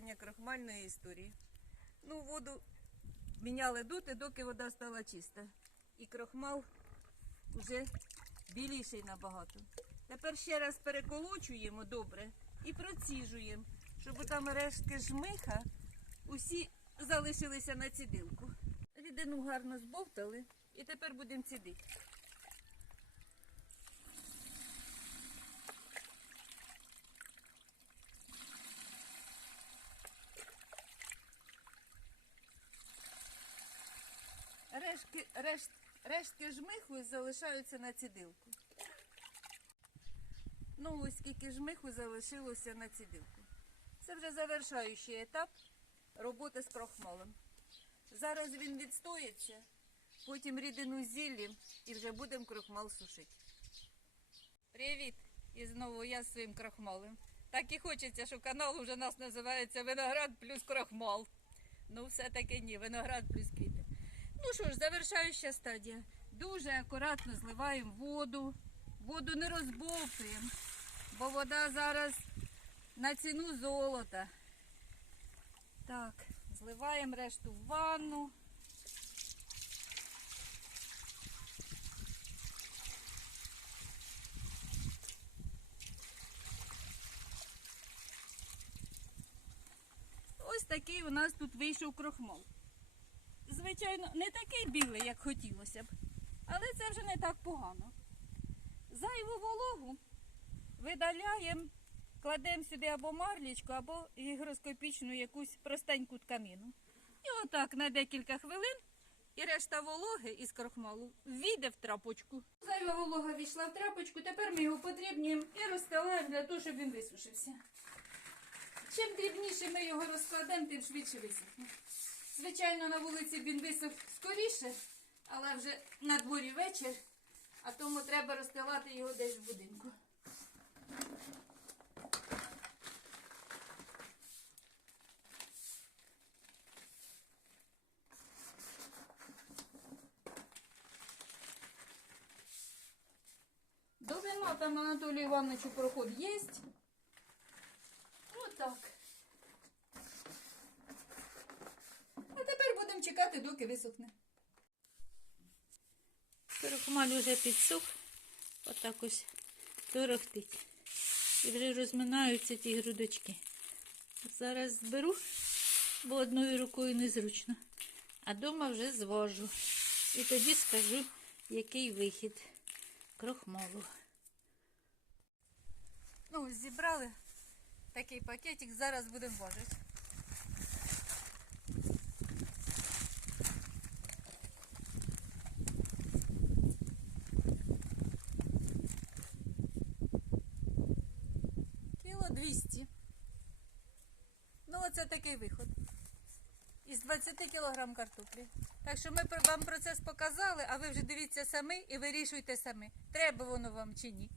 продовження крохмальної історії. Ну, воду міняли доти, доки вода стала чиста. І крохмал вже біліший набагато. Тепер ще раз переколочуємо добре і проціжуємо, щоб там рештки жмиха усі залишилися на цідилку. Рідину гарно збовтали і тепер будемо цідити. Рештки, решт, рештки жмиху залишаються на цідилку. Ну, ось скільки жмиху залишилося на цідилку. Це вже завершаючий етап роботи з крохмалем. Зараз він відстоїться, потім рідину зіллі і вже будемо крохмал сушити. Привіт! І знову я з своїм крохмалем. Так і хочеться, що канал вже нас називається Виноград плюс крохмал. Ну, все-таки ні, виноград плюс квіти. Ну що ж, завершаюча стадія. Дуже акуратно зливаємо воду. Воду не розбовтуємо, бо вода зараз на ціну золота. Так, зливаємо решту в ванну. Ось такий у нас тут вийшов крохмал. Звичайно, не такий білий, як хотілося б, але це вже не так погано. Зайву вологу видаляємо, кладемо сюди або марлічку, або гігроскопічну якусь простеньку тканину. І отак на декілька хвилин і решта вологи із крохмалу війде в трапочку. Зайва волога війшла в трапочку, тепер ми його подрібнюємо і розстилаємо для того, щоб він висушився. Чим дрібніше ми його розкладемо, тим швидше висохне. Звичайно, на вулиці він висох скоріше, але вже на дворі вечір, а тому треба розстилати його десь в будинку. До вина там Анатолію Івановичу проход є. Отак. А тепер будемо чекати, доки висохне. Крохмаль вже підсох, отак ось торохтить. І вже розминаються ті грудочки. Зараз зберу, бо одною рукою незручно. А дома вже зважу. І тоді скажу, який вихід крохмалу. Ну, зібрали такий пакетик, зараз будемо важити. 200. Ну, оце такий виход. Із 20 кілограм картоплі. Так що ми вам процес показали, а ви вже дивіться самі і вирішуйте самі, треба воно вам чи ні.